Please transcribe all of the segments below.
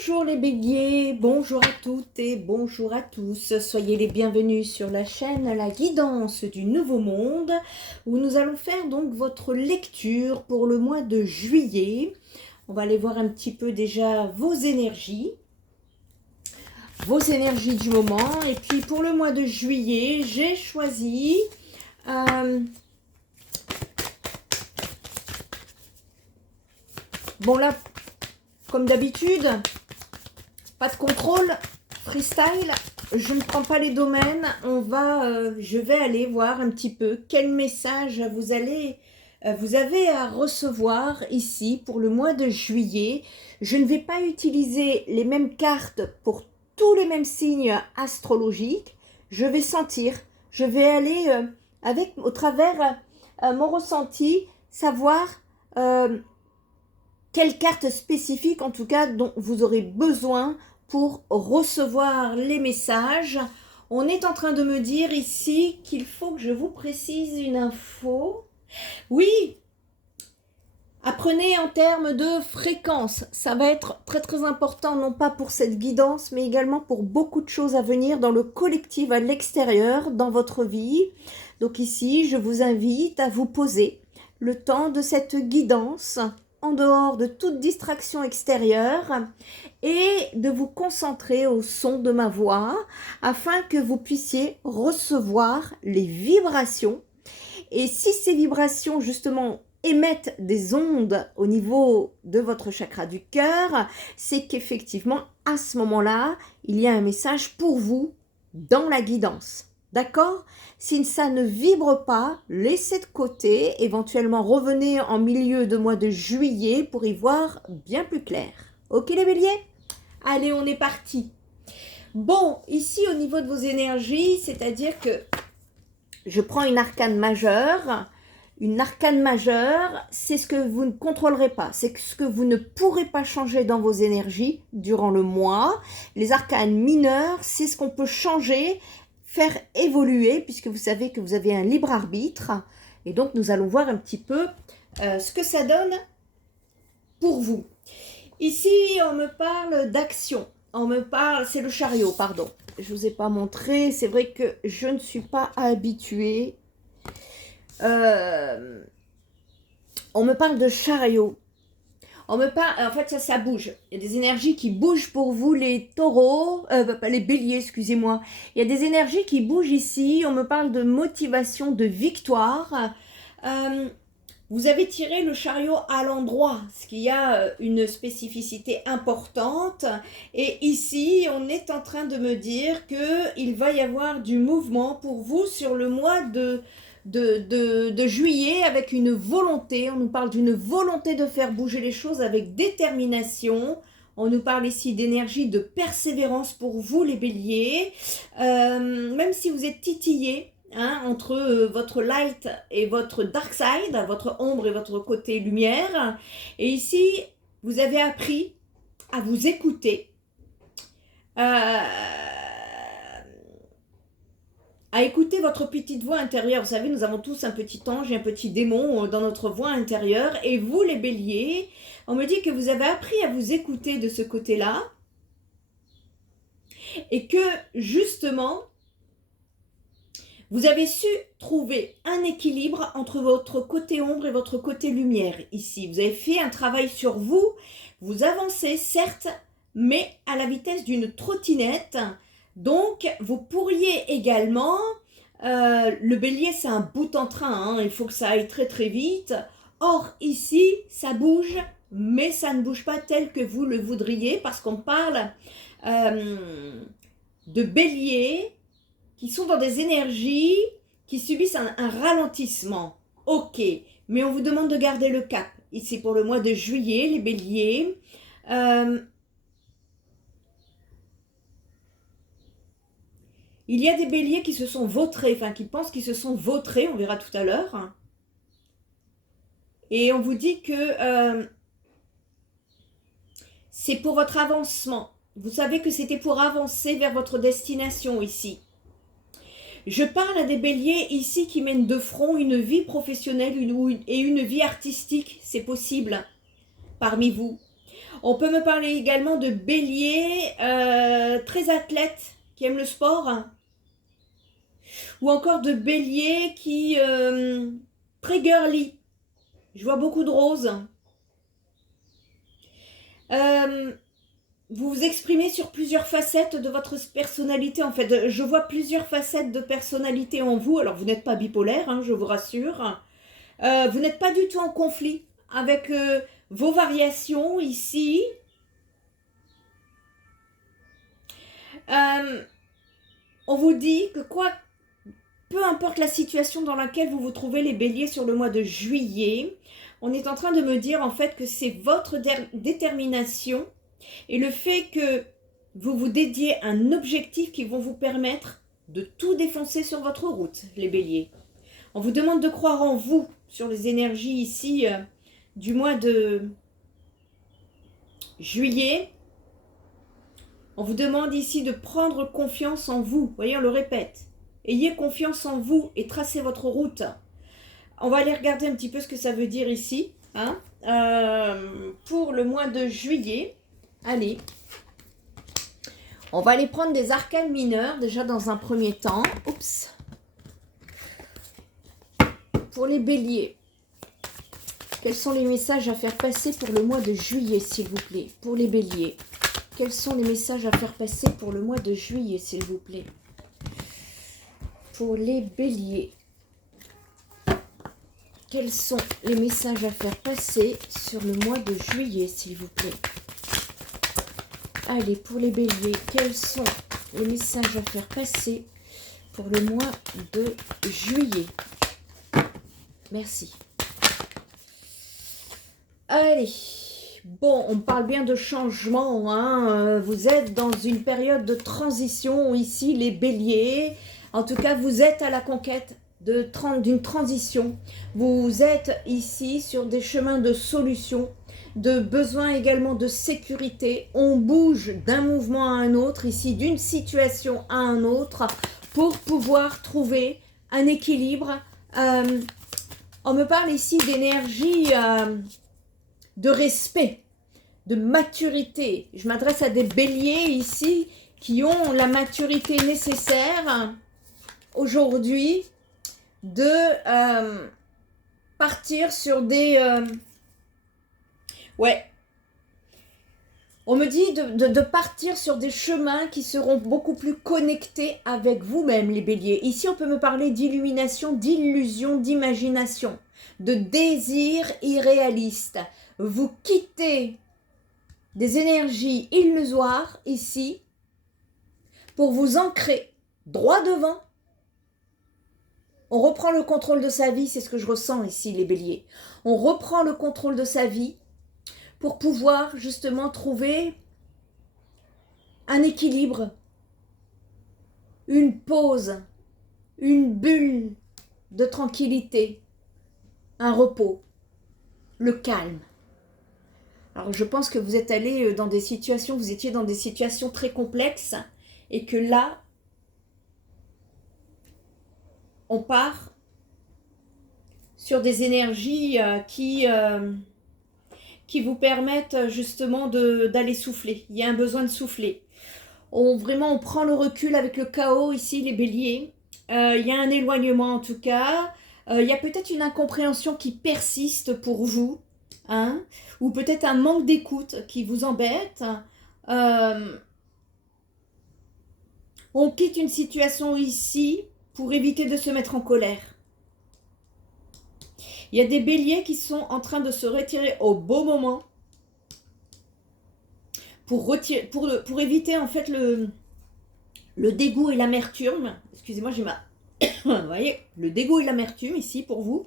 Bonjour les béliers, bonjour à toutes et bonjour à tous. Soyez les bienvenus sur la chaîne La Guidance du Nouveau Monde où nous allons faire donc votre lecture pour le mois de juillet. On va aller voir un petit peu déjà vos énergies du moment. Et puis pour le mois de juillet, j'ai choisi... Bon là, comme d'habitude, pas de contrôle, freestyle, je ne prends pas les domaines, je vais aller voir un petit peu quel message vous avez à recevoir ici pour le mois de juillet. Je ne vais pas utiliser les mêmes cartes pour tous les mêmes signes astrologiques, je vais sentir, je vais aller au travers mon ressenti, savoir... quelle carte spécifique, en tout cas, dont vous aurez besoin pour recevoir les messages. On est en train de me dire ici qu'il faut que je vous précise une info. Oui, apprenez en termes de fréquence. Ça va être très très important, non pas pour cette guidance, mais également pour beaucoup de choses à venir dans le collectif, à l'extérieur, dans votre vie. Donc ici, je vous invite à vous poser le temps de cette guidance en dehors de toute distraction extérieure et de vous concentrer au son de ma voix afin que vous puissiez recevoir les vibrations. Et si ces vibrations justement émettent des ondes au niveau de votre chakra du cœur, c'est qu'effectivement à ce moment-là, il y a un message pour vous dans la guidance. D'accord? Si ça ne vibre pas, laissez de côté, éventuellement revenez en milieu de mois de juillet pour y voir bien plus clair. Ok les béliers? Allez, on est parti. Bon, ici au niveau de vos énergies, c'est-à-dire que je prends une arcane majeure. Une arcane majeure, c'est ce que vous ne contrôlerez pas, c'est ce que vous ne pourrez pas changer dans vos énergies durant le mois. Les arcanes mineures, c'est ce qu'on peut changer, faire évoluer, puisque vous savez que vous avez un libre arbitre. Et donc, nous allons voir un petit peu ce que ça donne pour vous. Ici, on me parle d'action. C'est le chariot, pardon. Je ne vous ai pas montré. C'est vrai que je ne suis pas habituée. On me parle de chariot. En fait, ça bouge. Il y a des énergies qui bougent pour vous, les taureaux, les béliers, excusez-moi. Il y a des énergies qui bougent ici. On me parle de motivation, de victoire. Vous avez tiré le chariot à l'endroit, ce qui a une spécificité importante. Et ici, on est en train de me dire qu'il va y avoir du mouvement pour vous sur le mois de juillet avec une volonté. On nous parle d'une volonté de faire bouger les choses avec détermination. On nous parle ici d'énergie de persévérance pour vous les béliers. Même si vous êtes titillés entre votre light et votre dark side, votre ombre et votre côté lumière. Et ici, vous avez appris à vous écouter. À écouter votre petite voix intérieure. Vous savez, nous avons tous un petit ange et un petit démon dans notre voix intérieure. Et vous, les béliers, on me dit que vous avez appris à vous écouter de ce côté-là. Et que, justement, vous avez su trouver un équilibre entre votre côté ombre et votre côté lumière ici. Vous avez fait un travail sur vous. Vous avancez, certes, mais à la vitesse d'une trottinette. Donc, vous pourriez également, le bélier c'est un bout en train, il faut que ça aille très très vite. Or ici, ça bouge, mais ça ne bouge pas tel que vous le voudriez parce qu'on parle de béliers qui sont dans des énergies qui subissent un ralentissement. Ok, mais on vous demande de garder le cap. Ici pour le mois de juillet, les béliers. Il y a des béliers qui se sont vautrés, qui pensent qu'ils se sont vautrés, on verra tout à l'heure. Et on vous dit que c'est pour votre avancement. Vous savez que c'était pour avancer vers votre destination ici. Je parle à des béliers ici qui mènent de front une vie professionnelle et une vie artistique, c'est possible, parmi vous. On peut me parler également de bélier, très athlète, qui aime le sport. Ou encore de bélier qui... très girly. Je vois beaucoup de roses. Vous vous exprimez sur plusieurs facettes de votre personnalité. En fait, je vois plusieurs facettes de personnalité en vous. Alors, vous n'êtes pas bipolaire, hein, je vous rassure. Vous n'êtes pas du tout en conflit avec vos variations ici. On vous dit que peu importe la situation dans laquelle vous vous trouvez, les béliers, sur le mois de juillet, on est en train de me dire en fait que c'est votre détermination et le fait que vous vous dédiez à un objectif qui vont vous permettre de tout défoncer sur votre route, les béliers. On vous demande de croire en vous sur les énergies ici du mois de juillet. On vous demande ici de prendre confiance en vous. Vous voyez, on le répète. Ayez confiance en vous et tracez votre route. On va aller regarder un petit peu ce que ça veut dire ici. Hein, pour le mois de juillet. Allez. On va aller prendre des arcanes mineurs déjà dans un premier temps. Oups. Pour les béliers. Quels sont les messages à faire passer pour le mois de juillet, s'il vous plaît? Pour les béliers. Quels sont les messages à faire passer pour le mois de juillet, s'il vous plaît? Pour les béliers. Quels sont les messages à faire passer sur le mois de juillet, s'il vous plaît? Allez, pour les béliers, quels sont les messages à faire passer pour le mois de juillet? Merci. Allez. Bon, on parle bien de changement, hein. Vous êtes dans une période de transition ici, les béliers. En tout cas, vous êtes à la conquête d'une transition. Vous êtes ici sur des chemins de solution, de besoin également de sécurité. On bouge d'un mouvement à un autre, ici d'une situation à un autre, pour pouvoir trouver un équilibre. On me parle ici d'énergie... de respect, de maturité. Je m'adresse à des béliers ici qui ont la maturité nécessaire aujourd'hui de partir sur des... ouais. On me dit de partir sur des chemins qui seront beaucoup plus connectés avec vous-même, les béliers. Ici, on peut me parler d'illumination, d'illusion, d'imagination, de désir irréaliste. Vous quittez des énergies illusoires ici pour vous ancrer droit devant. On reprend le contrôle de sa vie, c'est ce que je ressens ici, les béliers. On reprend le contrôle de sa vie pour pouvoir justement trouver un équilibre, une pause, une bulle de tranquillité, un repos, le calme. Alors je pense que vous êtes allé dans des situations, vous étiez dans des situations très complexes et que là, on part sur des énergies qui vous permettent justement d'aller souffler. Il y a un besoin de souffler. Vraiment, on prend le recul avec le chaos ici, les béliers. Il y a un éloignement en tout cas. Il y a peut-être une incompréhension qui persiste pour vous. Hein, ou peut-être un manque d'écoute qui vous embête. On quitte une situation ici pour éviter de se mettre en colère. Il y a des béliers qui sont en train de se retirer au beau moment pour éviter en fait le dégoût et l'amertume. Excusez-moi, j'ai ma... Vous voyez, le dégoût et l'amertume ici pour vous.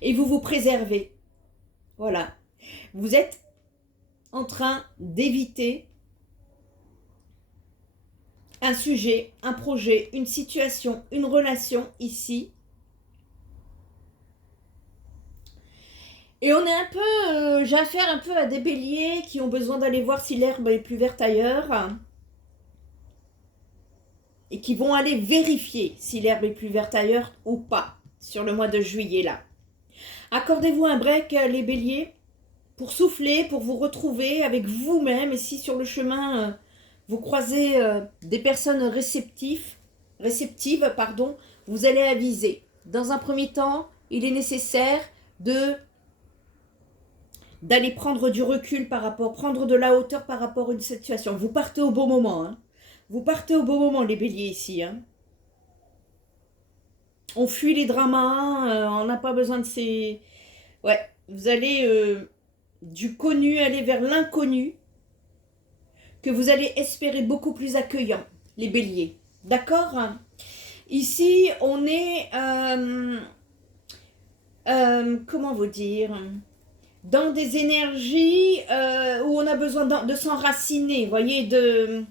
Et vous vous préservez. Voilà. Vous êtes en train d'éviter un sujet, un projet, une situation, une relation ici. Et on est un peu... j'ai affaire un peu à des béliers qui ont besoin d'aller voir si l'herbe est plus verte ailleurs. Et qui vont aller vérifier si l'herbe est plus verte ailleurs ou pas sur le mois de juillet là. Accordez-vous un break, les béliers. pour souffler, pour vous retrouver avec vous-même. Et si sur le chemin, vous croisez des personnes réceptives, pardon, vous allez aviser. Dans un premier temps, il est nécessaire d'aller prendre du recul prendre de la hauteur par rapport à une situation. Vous partez au bon moment, hein. Vous partez au bon moment, les béliers, ici, hein. On fuit les dramas, on n'a pas besoin de ces... Ouais, vous allez du connu aller vers l'inconnu, que vous allez espérer beaucoup plus accueillant, les béliers. D'accord? Ici, on est... comment vous dire, dans des énergies où on a besoin de s'enraciner, vous voyez, de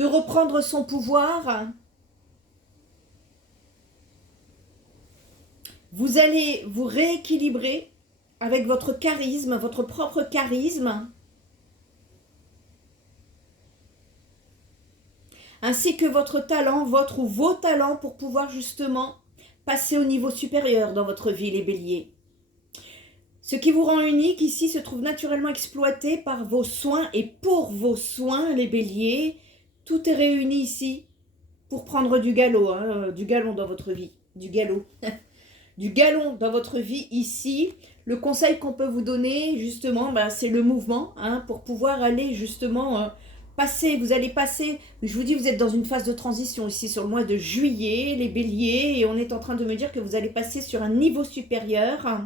reprendre son pouvoir. Vous allez vous rééquilibrer avec votre charisme, votre propre charisme, ainsi que votre talent, votre ou vos talents pour pouvoir justement passer au niveau supérieur dans votre vie, les béliers. Ce qui vous rend unique ici se trouve naturellement exploité par vos soins et pour vos soins, les béliers. Tout est réuni ici pour prendre du galop, hein, du galon dans votre vie, du galop. Du galon dans votre vie ici. Le conseil qu'on peut vous donner justement, c'est le mouvement, hein, pour pouvoir aller justement passer. Vous allez passer, je vous dis, vous êtes dans une phase de transition ici sur le mois de juillet, les béliers, et on est en train de me dire que vous allez passer sur un niveau supérieur.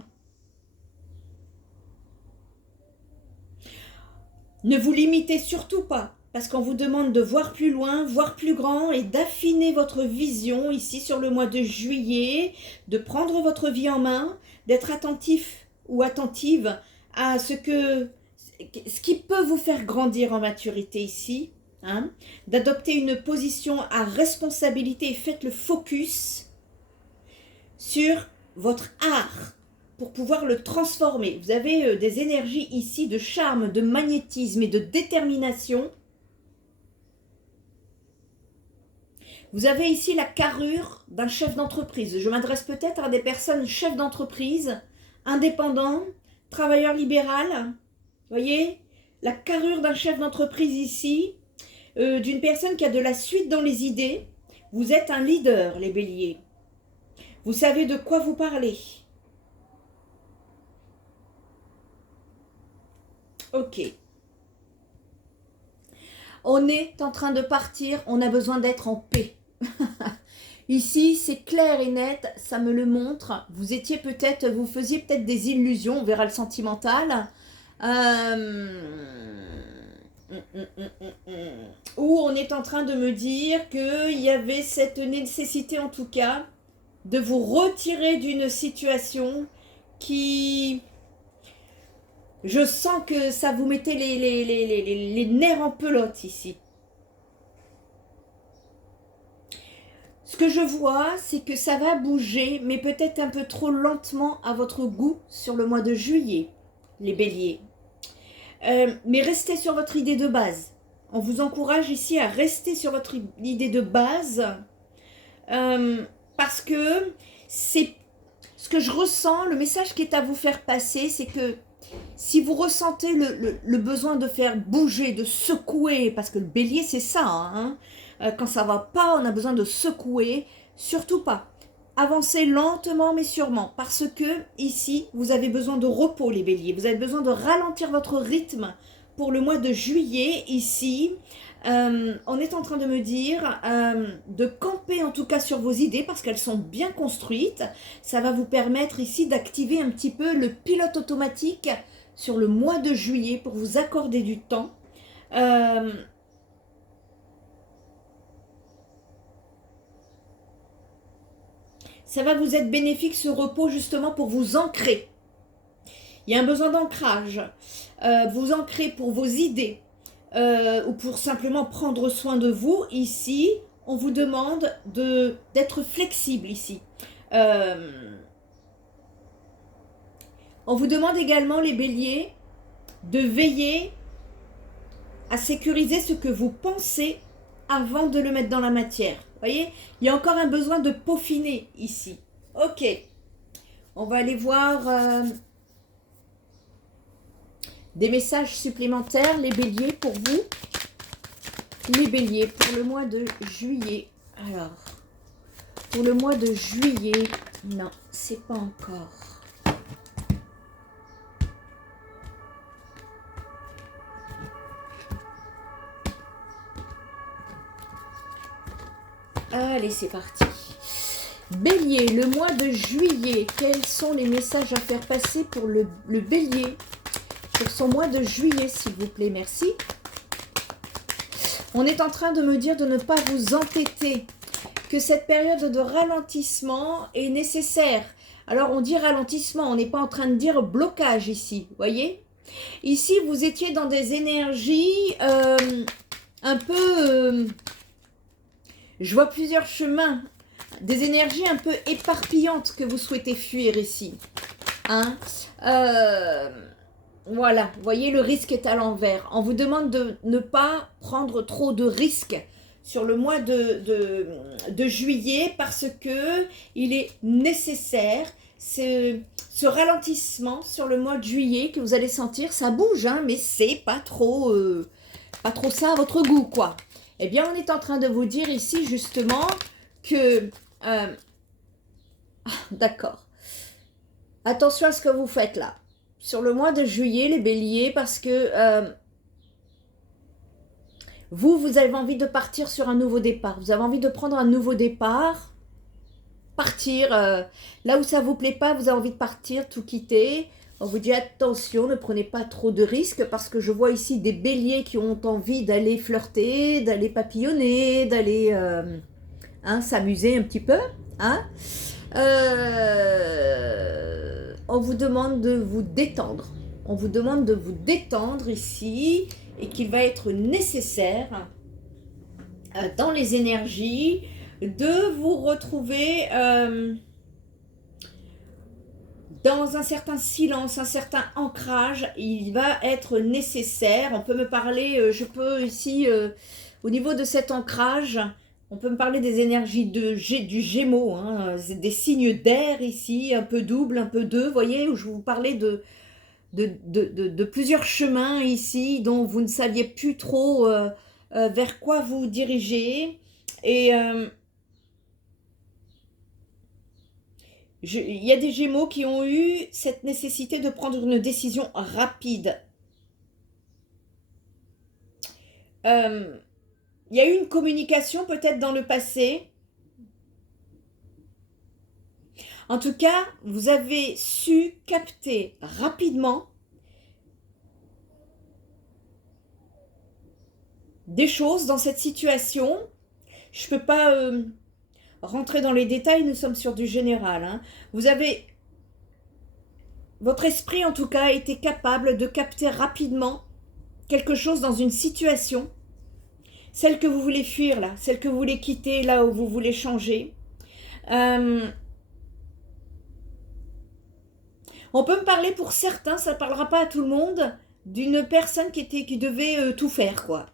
Ne vous limitez surtout pas, parce qu'on vous demande de voir plus loin, voir plus grand et d'affiner votre vision ici sur le mois de juillet, de prendre votre vie en main, d'être attentif ou attentive à ce qui peut vous faire grandir en maturité ici, hein, d'adopter une position à responsabilité et faites le focus sur votre art pour pouvoir le transformer. Vous avez des énergies ici de charme, de magnétisme et de détermination. Vous avez ici la carrure d'un chef d'entreprise. Je m'adresse peut-être à des personnes chefs d'entreprise, indépendants, travailleurs libéraux. Voyez, la carrure d'un chef d'entreprise ici, d'une personne qui a de la suite dans les idées. Vous êtes un leader, les béliers. Vous savez de quoi vous parlez. Ok. On est en train de partir, on a besoin d'être en paix. Ici, c'est clair et net, ça me le montre. Vous faisiez peut-être des illusions, on verra le sentimental. Où on est en train de me dire qu'il y avait cette nécessité en tout cas de vous retirer d'une situation qui... Je sens que ça vous mettait les nerfs en pelote ici. Ce que je vois, c'est que ça va bouger, mais peut-être un peu trop lentement à votre goût sur le mois de juillet, les béliers. Mais restez sur votre idée de base. On vous encourage ici à rester sur votre idée de base parce que c'est ce que je ressens, le message qui est à vous faire passer, c'est que si vous ressentez le besoin de faire bouger, de secouer, parce que le bélier c'est ça, hein, quand ça va pas, on a besoin de secouer, surtout pas. Avancez lentement mais sûrement, parce que ici, vous avez besoin de repos les béliers, vous avez besoin de ralentir votre rythme pour le mois de juillet ici. On est en train de me dire de camper en tout cas sur vos idées parce qu'elles sont bien construites. Ça va vous permettre ici d'activer un petit peu le pilote automatique sur le mois de juillet pour vous accorder du temps. Ça va vous être bénéfique ce repos justement pour vous ancrer. Il y a un besoin d'ancrage. Vous ancrer pour vos idées. Ou pour simplement prendre soin de vous, ici, on vous demande d'être flexible ici. On vous demande également, les béliers, de veiller à sécuriser ce que vous pensez avant de le mettre dans la matière. Vous voyez, il y a encore un besoin de peaufiner ici. Ok, on va aller voir... Des messages supplémentaires, les béliers, pour vous. Les béliers, pour le mois de juillet. Alors, pour le mois de juillet, non, c'est pas encore. Allez, c'est parti. Bélier, le mois de juillet, quels sont les messages à faire passer pour le bélier pour son mois de juillet, s'il vous plaît, merci. On est en train de me dire de ne pas vous entêter, que cette période de ralentissement est nécessaire. Alors, on dit ralentissement, on n'est pas en train de dire blocage ici, voyez? Ici, vous étiez dans des énergies un peu... je vois plusieurs chemins, des énergies un peu éparpillantes que vous souhaitez fuir ici. Hein? Voilà, vous voyez, le risque est à l'envers. On vous demande de ne pas prendre trop de risques sur le mois de juillet parce que il est nécessaire, ce ralentissement sur le mois de juillet que vous allez sentir, ça bouge, hein, mais c'est pas trop ça à votre goût, quoi. Eh bien, on est en train de vous dire ici, justement, que... d'accord. Attention à ce que vous faites là. Sur le mois de juillet, les béliers, parce que vous avez envie de partir sur un nouveau départ. Vous avez envie de prendre un nouveau départ, partir là où ça ne vous plaît pas, vous avez envie de partir, tout quitter. On vous dit attention, ne prenez pas trop de risques parce que je vois ici des béliers qui ont envie d'aller flirter, d'aller papillonner, d'aller s'amuser un petit peu. Hein. On vous demande de vous détendre. On vous demande de vous détendre ici et qu'il va être nécessaire dans les énergies de vous retrouver dans un certain silence, un certain ancrage. Il va être nécessaire. On peut me parler, je peux ici, au niveau de cet ancrage, on peut me parler des énergies du Gémeaux, hein, des signes d'air ici, un peu double, un peu deux, vous voyez, où je vous parlais de plusieurs chemins ici, dont vous ne saviez plus trop vers quoi vous diriger. Et il y a des Gémeaux qui ont eu cette nécessité de prendre une décision rapide. Il y a eu une communication peut-être dans le passé. En tout cas, vous avez su capter rapidement des choses dans cette situation. Je ne peux pas rentrer dans les détails, nous sommes sur du général. Hein. Votre esprit en tout cas a été capable de capter rapidement quelque chose dans une situation. Celle que vous voulez fuir là, celle que vous voulez quitter, là où vous voulez changer. On peut me parler pour certains, ça ne parlera pas à tout le monde, d'une personne qui devait tout faire, quoi.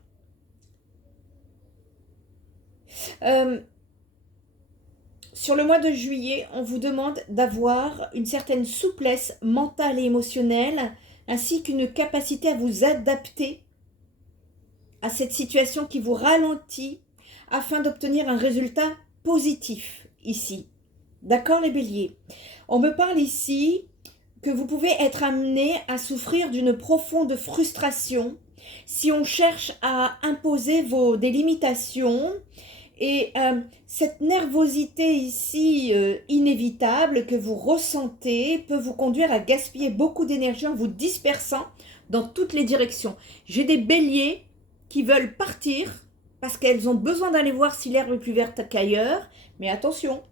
Sur le mois de juillet, on vous demande d'avoir une certaine souplesse mentale et émotionnelle, ainsi qu'une capacité à vous adapter à cette situation qui vous ralentit afin d'obtenir un résultat positif ici. D'accord les béliers? On me parle ici que vous pouvez être amené à souffrir d'une profonde frustration si on cherche à imposer des limitations. Et cette nervosité ici inévitable que vous ressentez peut vous conduire à gaspiller beaucoup d'énergie en vous dispersant dans toutes les directions. J'ai des béliers qui veulent partir parce qu'elles ont besoin d'aller voir si l'herbe est plus verte qu'ailleurs. Mais attention,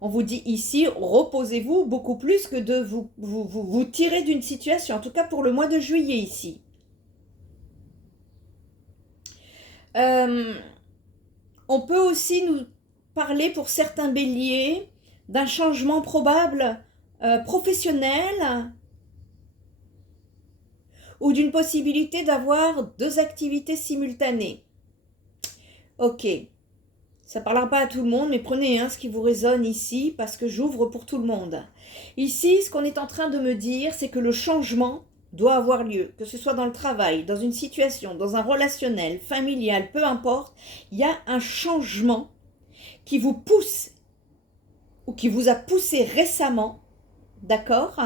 on vous dit ici, reposez-vous beaucoup plus que de vous tirer d'une situation, en tout cas pour le mois de juillet ici. On peut aussi nous parler pour certains béliers d'un changement probable professionnel ou d'une possibilité d'avoir 2 activités simultanées. Ok, ça ne parlera pas à tout le monde, mais prenez ce qui vous résonne ici parce que j'ouvre pour tout le monde. Ici, ce qu'on est en train de me dire, c'est que le changement doit avoir lieu, que ce soit dans le travail, dans une situation, dans un relationnel, familial, peu importe, il y a un changement qui vous pousse ou qui vous a poussé récemment, d'accord,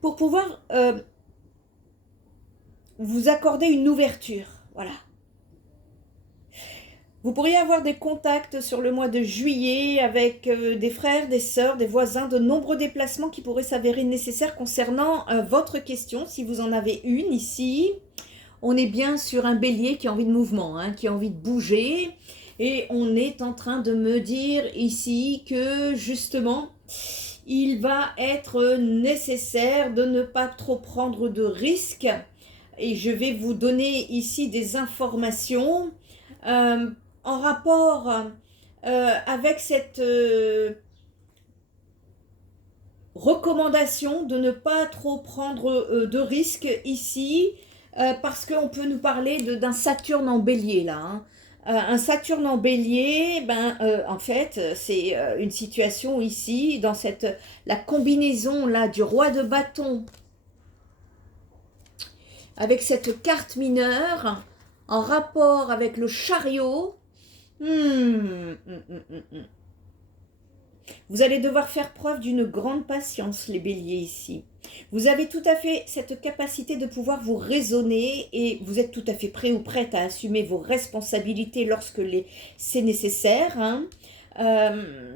pour pouvoir vous accorder une ouverture, voilà. Vous pourriez avoir des contacts sur le mois de juillet avec des frères, des sœurs, des voisins, de nombreux déplacements qui pourraient s'avérer nécessaires concernant votre question, si vous en avez une ici. On est bien sur un bélier qui a envie de mouvement, hein, qui a envie de bouger. Et on est en train de me dire ici que justement, il va être nécessaire de ne pas trop prendre de risques. Et je vais vous donner ici des informations en rapport avec cette recommandation de ne pas trop prendre de risques ici, parce qu'on peut nous parler d'un Saturne en bélier là, hein. Un Saturne en bélier, en fait, c'est une situation ici, dans la combinaison là du roi de bâton avec cette carte mineure en rapport avec le chariot. Vous allez devoir faire preuve d'une grande patience, les béliers ici. Vous avez tout à fait cette capacité de pouvoir vous raisonner et vous êtes tout à fait prêt ou prête à assumer vos responsabilités lorsque c'est nécessaire, hein.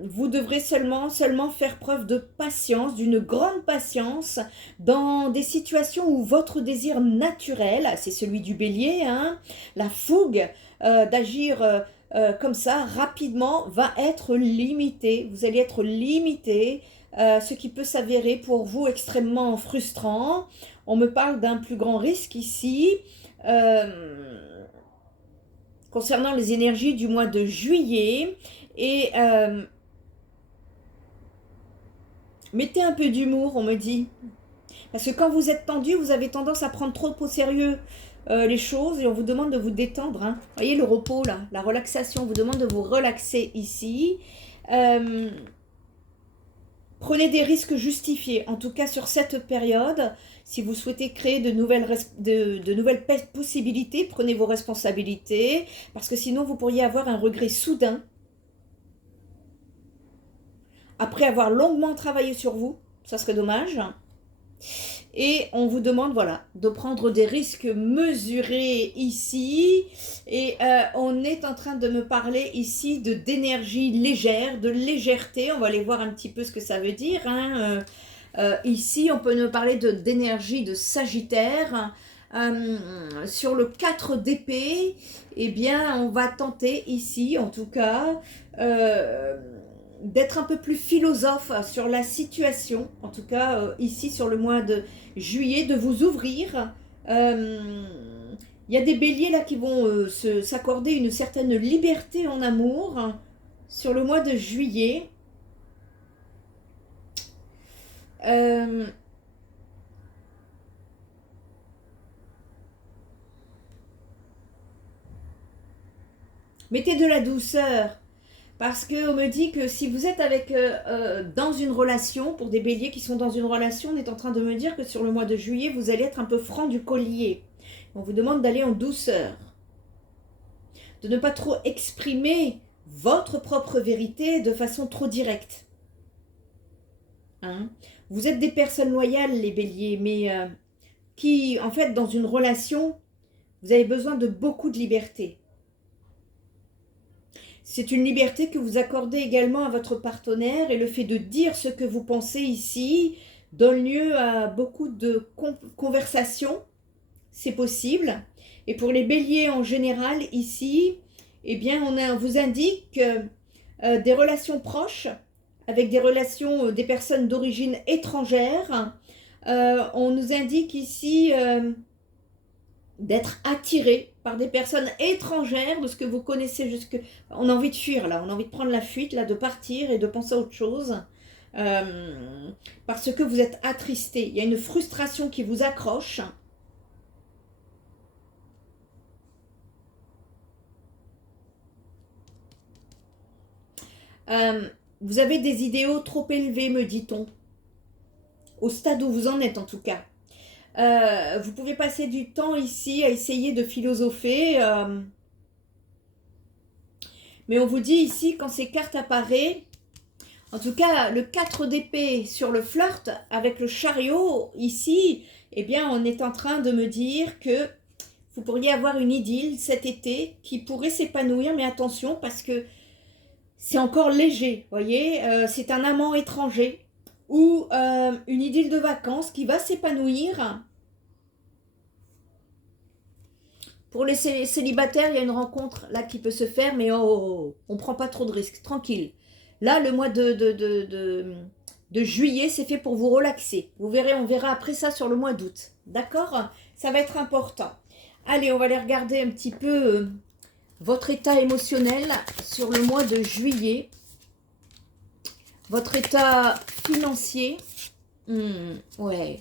Vous devrez seulement faire preuve de patience, d'une grande patience dans des situations où votre désir naturel, c'est celui du bélier, hein, la fougue d'agir comme ça rapidement va être limité. Vous allez être limité, ce qui peut s'avérer pour vous extrêmement frustrant. On me parle d'un plus grand risque ici. Concernant les énergies du mois de juillet. Et mettez un peu d'humour, on me dit. Parce que quand vous êtes tendu, vous avez tendance à prendre trop au sérieux les choses et on vous demande de vous détendre, hein. Vous voyez le repos là, la relaxation, on vous demande de vous relaxer ici. Prenez des risques justifiés, en tout cas sur cette période. Si vous souhaitez créer de nouvelles possibilités, prenez vos responsabilités, parce que sinon vous pourriez avoir un regret soudain après avoir longuement travaillé sur vous. Ça serait dommage. Et on vous demande, voilà, de prendre des risques mesurés ici. Et on est en train de me parler ici d'énergie légère, de légèreté. On va aller voir un petit peu ce que ça veut dire, hein. Ici, on peut nous parler d'énergie de Sagittaire. Sur le 4 d'épée, eh bien, on va tenter ici, en tout cas, d'être un peu plus philosophe sur la situation, en tout cas ici sur le mois de juillet, de vous ouvrir. Il y a des béliers là qui vont s'accorder une certaine liberté en amour sur le mois de juillet. Mettez de la douceur. Parce qu'on me dit que si vous êtes dans une relation, pour des béliers qui sont dans une relation, on est en train de me dire que sur le mois de juillet, vous allez être un peu franc du collier. On vous demande d'aller en douceur. De ne pas trop exprimer votre propre vérité de façon trop directe. Hein? Vous êtes des personnes loyales, les béliers, mais qui, en fait, dans une relation, vous avez besoin de beaucoup de liberté. C'est une liberté que vous accordez également à votre partenaire et le fait de dire ce que vous pensez ici donne lieu à beaucoup de conversations, c'est possible. Et pour les béliers en général ici, eh bien on vous indique des relations proches avec des personnes d'origine étrangère. On nous indique ici d'être attiré par des personnes étrangères, de ce que vous connaissez jusque... On a envie de fuir là, on a envie de prendre la fuite là, de partir et de penser à autre chose. Parce que vous êtes attristé. Il y a une frustration qui vous accroche. Vous avez des idéaux trop élevés, me dit-on. Au stade où vous en êtes en tout cas. Vous pouvez passer du temps ici à essayer de philosopher. Mais on vous dit ici, quand ces cartes apparaissent, en tout cas, le 4 d'épée sur le flirt avec le chariot, ici, eh bien, on est en train de me dire que vous pourriez avoir une idylle cet été qui pourrait s'épanouir, mais attention, parce que c'est encore léger, voyez, c'est un amant étranger ou une idylle de vacances qui va s'épanouir. Pour les célibataires, il y a une rencontre là qui peut se faire, mais on ne prend pas trop de risques, tranquille. Là, le mois de juillet, c'est fait pour vous relaxer. Vous verrez, on verra après ça sur le mois d'août. D'accord? Ça va être important. Allez, on va aller regarder un petit peu votre état émotionnel sur le mois de juillet. Votre état financier. Ouais.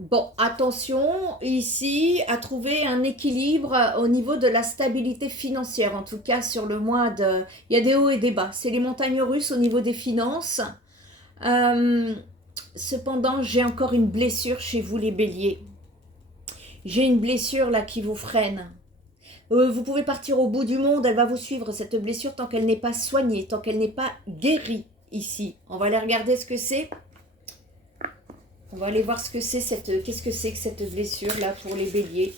Bon, attention ici à trouver un équilibre au niveau de la stabilité financière. En tout cas, sur le mois de... Il y a des hauts et des bas. C'est les montagnes russes au niveau des finances. Cependant, j'ai encore une blessure chez vous les béliers. J'ai une blessure là qui vous freine. Vous pouvez partir au bout du monde, elle va vous suivre cette blessure tant qu'elle n'est pas soignée, tant qu'elle n'est pas guérie ici. On va aller regarder ce que c'est. On va aller voir ce que c'est qu'est-ce que c'est que cette blessure là pour les béliers.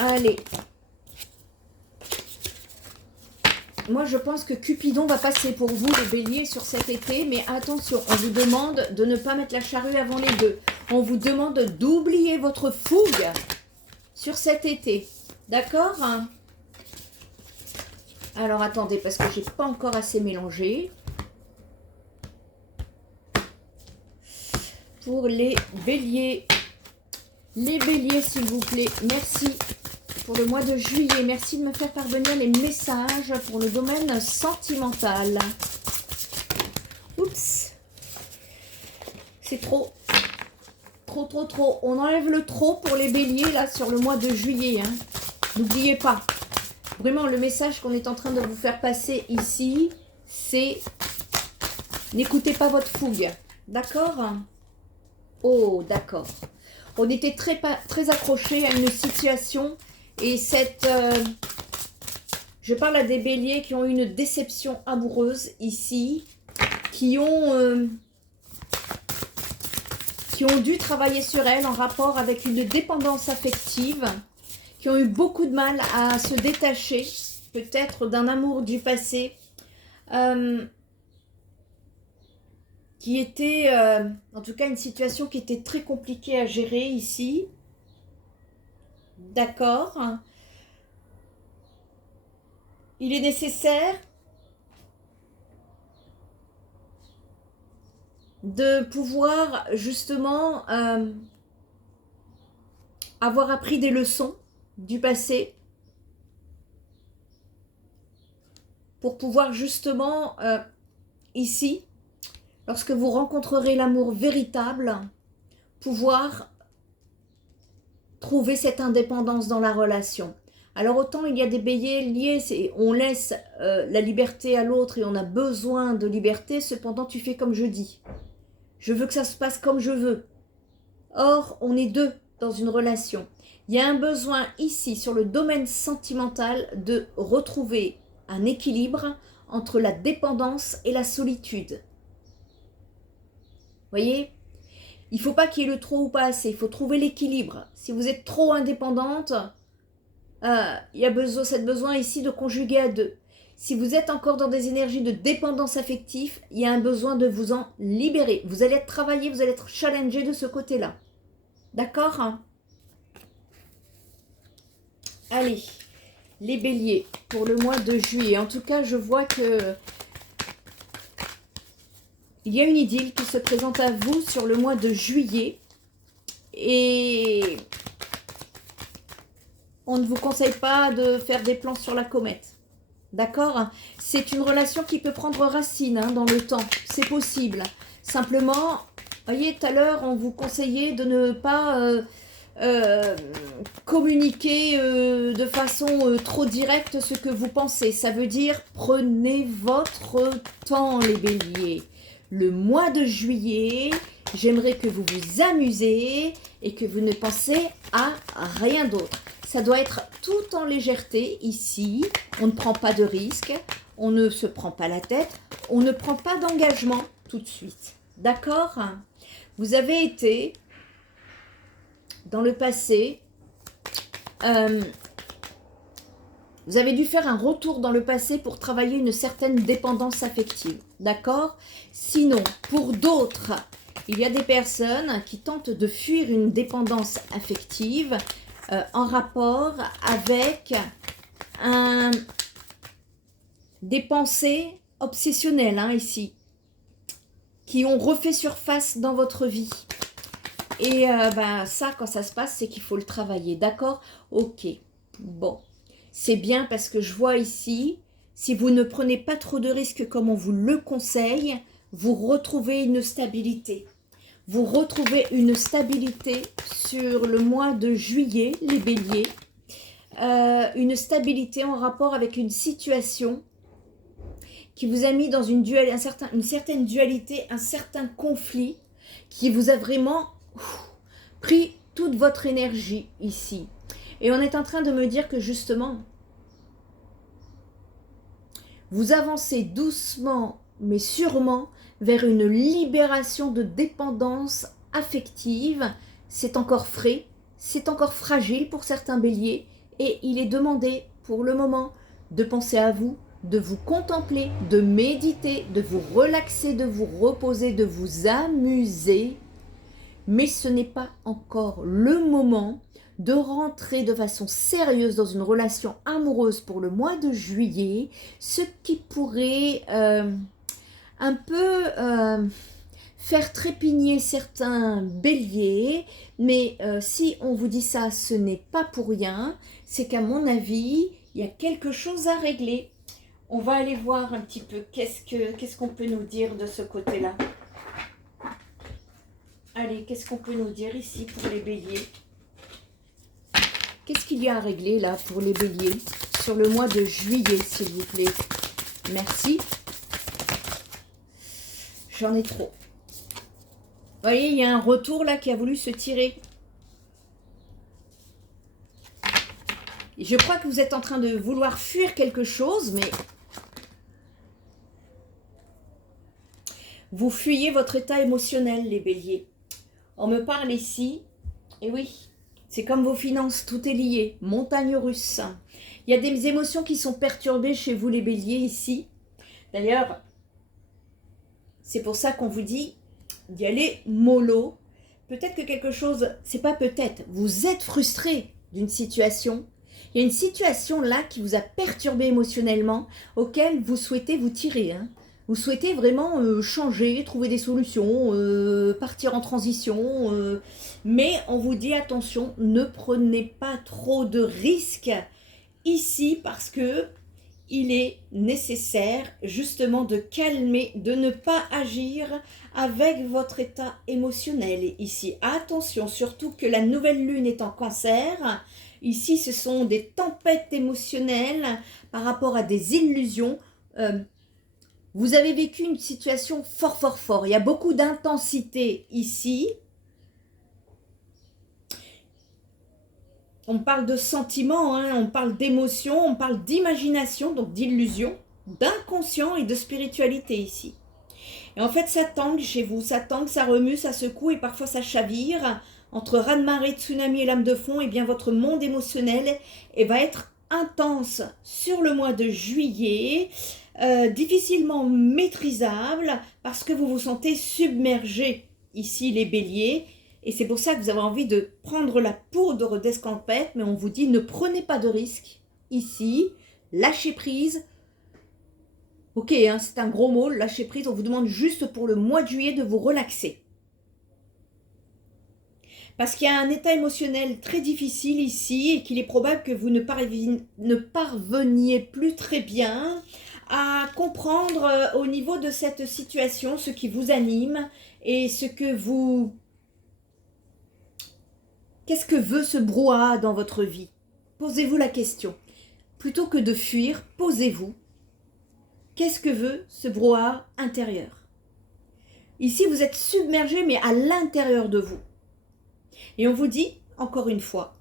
Allez. Moi je pense que Cupidon va passer pour vous les béliers sur cet été, mais attention, on vous demande de ne pas mettre la charrue avant les bœufs. On vous demande d'oublier votre fougue sur cet été. D'accord? Alors attendez, parce que j'ai pas encore assez mélangé. Pour les béliers. Les béliers, s'il vous plaît. Merci pour le mois de juillet. Merci de me faire parvenir les messages pour le domaine sentimental. Oups. C'est trop. Trop. On enlève le trop pour les béliers, là, sur le mois de juillet. Hein. N'oubliez pas. Vraiment, le message qu'on est en train de vous faire passer ici, c'est n'écoutez pas votre fougue. D'accord? Oh, d'accord. On était très accrochés à une situation et cette... je parle à des béliers qui ont eu une déception amoureuse ici, qui ont dû travailler sur elles en rapport avec une dépendance affective, qui ont eu beaucoup de mal à se détacher, peut-être d'un amour du passé, qui était, en tout cas, une situation qui était très compliquée à gérer ici. D'accord. Il est nécessaire de pouvoir, justement, avoir appris des leçons du passé pour pouvoir, justement, ici, lorsque vous rencontrerez l'amour véritable, pouvoir trouver cette indépendance dans la relation. Alors autant il y a des béliers liés, on laisse la liberté à l'autre et on a besoin de liberté, cependant tu fais comme je dis. Je veux que ça se passe comme je veux. Or, on est deux dans une relation. Il y a un besoin ici, sur le domaine sentimental, de retrouver un équilibre entre la dépendance et la solitude. Voyez, il ne faut pas qu'il y ait le trop ou pas assez, il faut trouver l'équilibre. Si vous êtes trop indépendante, il y a cette besoin ici de conjuguer à deux. Si vous êtes encore dans des énergies de dépendance affective, il y a un besoin de vous en libérer. Vous allez être travaillé, vous allez être challengé de ce côté-là. D'accord? Allez, les béliers, pour le mois de juillet. En tout cas, je vois que il y a une idylle qui se présente à vous sur le mois de juillet et on ne vous conseille pas de faire des plans sur la comète. D'accord? C'est une relation qui peut prendre racine dans le temps. C'est possible. Simplement, voyez, tout à l'heure, on vous conseillait de ne pas euh, communiquer de façon trop directe ce que vous pensez. Ça veut dire prenez votre temps les béliers. Le mois de juillet, j'aimerais que vous vous amusez et que vous ne pensez à rien d'autre. Ça doit être tout en légèreté ici. On ne prend pas de risques, on ne se prend pas la tête, on ne prend pas d'engagement tout de suite. D'accord? Vous avez été dans le passé, vous avez dû faire un retour dans le passé pour travailler une certaine dépendance affective. D'accord? Sinon, pour d'autres, il y a des personnes qui tentent de fuir une dépendance affective en rapport avec des pensées obsessionnelles, hein, ici, qui ont refait surface dans votre vie. Et ça, quand ça se passe, c'est qu'il faut le travailler, d'accord? Ok, bon, c'est bien parce que je vois ici, si vous ne prenez pas trop de risques comme on vous le conseille, vous retrouvez une stabilité. Vous retrouvez une stabilité sur le mois de juillet, les béliers. Une stabilité en rapport avec une situation qui vous a mis dans une certaine dualité, un certain conflit qui vous a vraiment pris toute votre énergie ici. Et on est en train de me dire que justement, vous avancez doucement mais sûrement vers une libération de dépendance affective. C'est encore frais, c'est encore fragile pour certains béliers et il est demandé pour le moment de penser à vous, de vous contempler, de méditer, de vous relaxer, de vous reposer, de vous amuser. Mais ce n'est pas encore le moment de rentrer de façon sérieuse dans une relation amoureuse pour le mois de juillet, ce qui pourrait un peu faire trépigner certains béliers, mais si on vous dit ça, ce n'est pas pour rien, c'est qu'à mon avis, il y a quelque chose à régler. On va aller voir un petit peu qu'est-ce qu'on peut nous dire de ce côté-là. Allez, qu'est-ce qu'on peut nous dire ici pour les béliers? Qu'est-ce qu'il y a à régler là pour les béliers sur le mois de juillet, s'il vous plaît? Merci. J'en ai trop. Vous voyez, il y a un retour là qui a voulu se tirer. Je crois que vous êtes en train de vouloir fuir quelque chose, mais vous fuyez votre état émotionnel, les béliers. On me parle ici, et oui, c'est comme vos finances, tout est lié, montagne russe. Il y a des émotions qui sont perturbées chez vous, les béliers, ici. D'ailleurs, c'est pour ça qu'on vous dit d'y aller mollo. Peut-être que quelque chose, c'est pas peut-être, vous êtes frustré d'une situation. Il y a une situation là qui vous a perturbé émotionnellement, auquel vous souhaitez vous tirer, hein. Vous souhaitez vraiment changer, trouver des solutions, partir en transition. Mais on vous dit attention, ne prenez pas trop de risques ici parce que il est nécessaire justement de calmer, de ne pas agir avec votre état émotionnel ici. Attention, surtout que la nouvelle lune est en Cancer. Ici, ce sont des tempêtes émotionnelles par rapport à des illusions. Vous avez vécu une situation fort. Il y a beaucoup d'intensité ici. On parle de sentiments, hein, on parle d'émotions, on parle d'imagination, donc d'illusion, d'inconscient et de spiritualité ici. Et en fait, ça tangue chez vous, ça tangue, ça remue, ça secoue et parfois ça chavire. Entre raz-de-marée, tsunami et lame de fond, et bien votre monde émotionnel va être intense sur le mois de juillet. Difficilement maîtrisable parce que vous vous sentez submergé ici les béliers et c'est pour ça que vous avez envie de prendre la poudre d'escampette, mais on vous dit ne prenez pas de risques ici, lâchez prise. Ok, hein, c'est un gros mot, lâcher prise, on vous demande juste pour le mois de juillet de vous relaxer. Parce qu'il y a un état émotionnel très difficile ici et qu'il est probable que vous ne parveniez plus très bien à comprendre au niveau de cette situation ce qui vous anime et ce que vous Qu'est-ce que veut ce brouhaha dans votre vie? Posez-vous la question. Plutôt que de fuir, posez-vous. Qu'est-ce que veut ce brouhaha intérieur? Ici, vous êtes submergé, mais à l'intérieur de vous. Et on vous dit, encore une fois,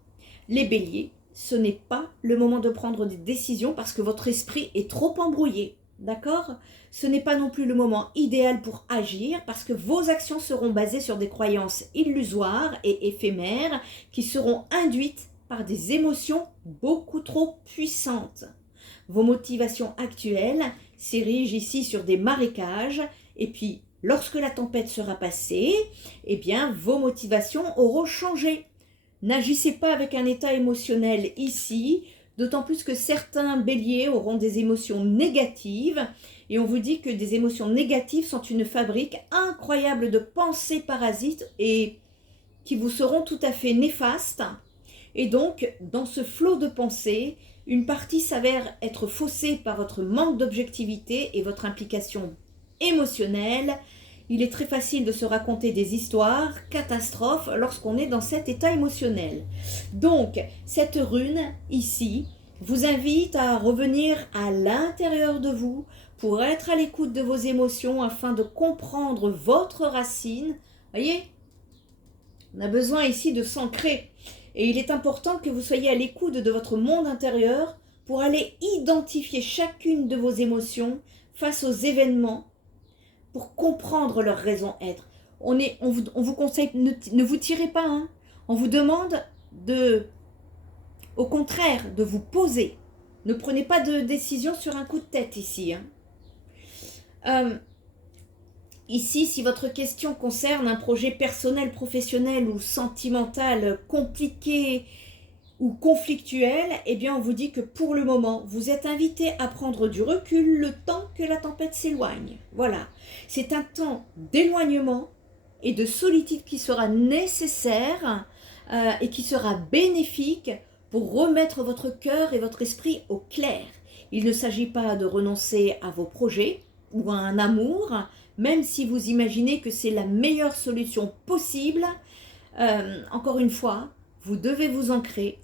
les béliers, ce n'est pas le moment de prendre des décisions parce que votre esprit est trop embrouillé. D'accord? Ce n'est pas non plus le moment idéal pour agir parce que vos actions seront basées sur des croyances illusoires et éphémères qui seront induites par des émotions beaucoup trop puissantes. Vos motivations actuelles s'érigent ici sur des marécages et puis lorsque la tempête sera passée, eh bien vos motivations auront changé. N'agissez pas avec un état émotionnel ici, d'autant plus que certains béliers auront des émotions négatives et on vous dit que des émotions négatives sont une fabrique incroyable de pensées parasites et qui vous seront tout à fait néfastes. Et donc, dans ce flot de pensées, une partie s'avère être faussée par votre manque d'objectivité et votre implication émotionnelle. Il est très facile de se raconter des histoires catastrophes lorsqu'on est dans cet état émotionnel. Donc, cette rune ici vous invite à revenir à l'intérieur de vous pour être à l'écoute de vos émotions afin de comprendre votre racine. Voyez, on a besoin ici de s'ancrer. Et il est important que vous soyez à l'écoute de votre monde intérieur pour aller identifier chacune de vos émotions face aux événements pour comprendre leur raison d'être. On vous conseille, ne vous tirez pas, hein. On vous demande au contraire, de vous poser. Ne prenez pas de décision sur un coup de tête ici. Hein. Ici, si votre question concerne un projet personnel, professionnel ou sentimental compliqué ou conflictuel, eh bien on vous dit que pour le moment, vous êtes invité à prendre du recul le temps que la tempête s'éloigne. Voilà, c'est un temps d'éloignement et de solitude qui sera nécessaire et qui sera bénéfique pour remettre votre cœur et votre esprit au clair. Il ne s'agit pas de renoncer à vos projets ou à un amour, même si vous imaginez que c'est la meilleure solution possible. Encore une fois, vous devez vous ancrer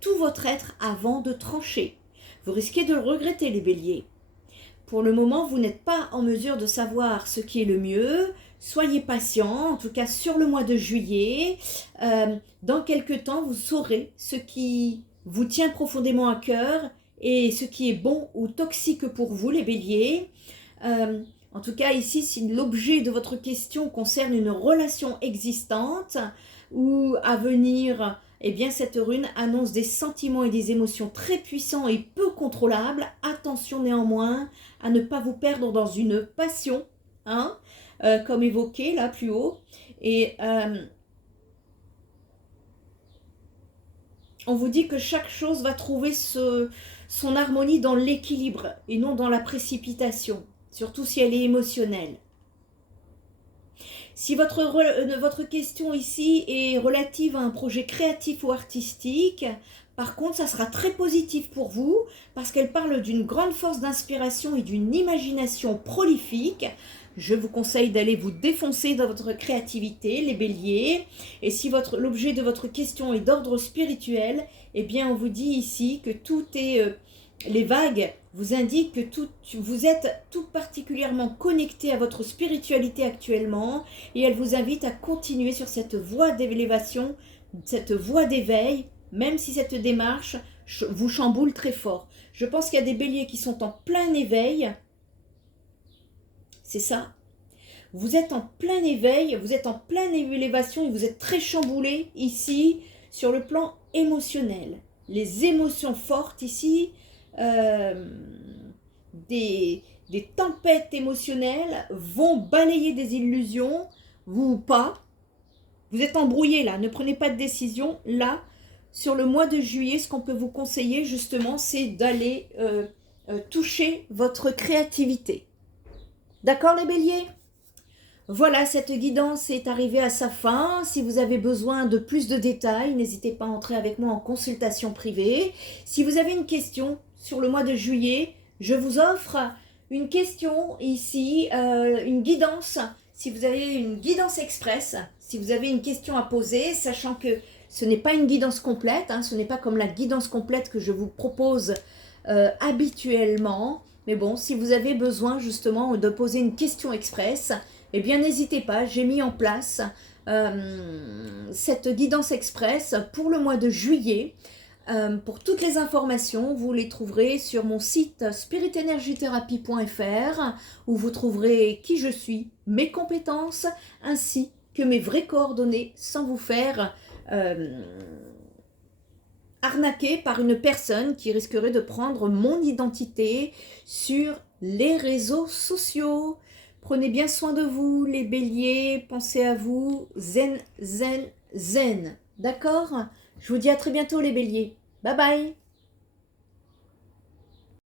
tout votre être avant de trancher. Vous risquez de le regretter, les béliers. Pour le moment, vous n'êtes pas en mesure de savoir ce qui est le mieux. Soyez patient, en tout cas sur le mois de juillet. Dans quelques temps, vous saurez ce qui vous tient profondément à cœur et ce qui est bon ou toxique pour vous, les béliers. En tout cas, ici, si l'objet de votre question concerne une relation existante ou à venir, eh bien, cette rune annonce des sentiments et des émotions très puissants et peu contrôlables. Attention néanmoins à ne pas vous perdre dans une passion, hein, comme évoqué là plus haut. Et on vous dit que chaque chose va trouver son harmonie dans l'équilibre et non dans la précipitation. Surtout si elle est émotionnelle. Si votre question ici est relative à un projet créatif ou artistique, par contre, ça sera très positif pour vous parce qu'elle parle d'une grande force d'inspiration et d'une imagination prolifique. Je vous conseille d'aller vous défoncer dans votre créativité, les béliers. Et si l'objet de votre question est d'ordre spirituel, eh bien, on vous dit ici que tout est... les vagues vous indiquent que vous êtes tout particulièrement connecté à votre spiritualité actuellement et elle vous invite à continuer sur cette voie d'élévation, cette voie d'éveil, même si cette démarche vous chamboule très fort. Je pense qu'il y a des béliers qui sont en plein éveil. C'est ça. Vous êtes en plein éveil, vous êtes en pleine élévation et vous êtes très chamboulé ici sur le plan émotionnel. Les émotions fortes ici, des tempêtes émotionnelles vont balayer des illusions, vous ou pas. Vous êtes embrouillé là, ne prenez pas de décision. Là, sur le mois de juillet, ce qu'on peut vous conseiller justement, c'est d'aller toucher votre créativité. D'accord les béliers ? Voilà, cette guidance est arrivée à sa fin. Si vous avez besoin de plus de détails, n'hésitez pas à entrer avec moi en consultation privée. Si vous avez une question sur le mois de juillet, je vous offre une question ici, une guidance. Si vous avez une guidance express, si vous avez une question à poser, sachant que Ce n'est pas une guidance complète, hein, ce n'est pas comme la guidance complète que je vous propose habituellement. Mais bon, si vous avez besoin justement de poser une question express, eh bien n'hésitez pas, j'ai mis en place cette guidance express pour le mois de juillet. Pour toutes les informations, vous les trouverez sur mon site spiritenergithérapie.fr où vous trouverez qui je suis, mes compétences, ainsi que mes vraies coordonnées sans vous faire arnaquer par une personne qui risquerait de prendre mon identité sur les réseaux sociaux. Prenez bien soin de vous, les béliers, pensez à vous, zen, zen, zen. D'accord ? Je vous dis à très bientôt les béliers. Bye bye.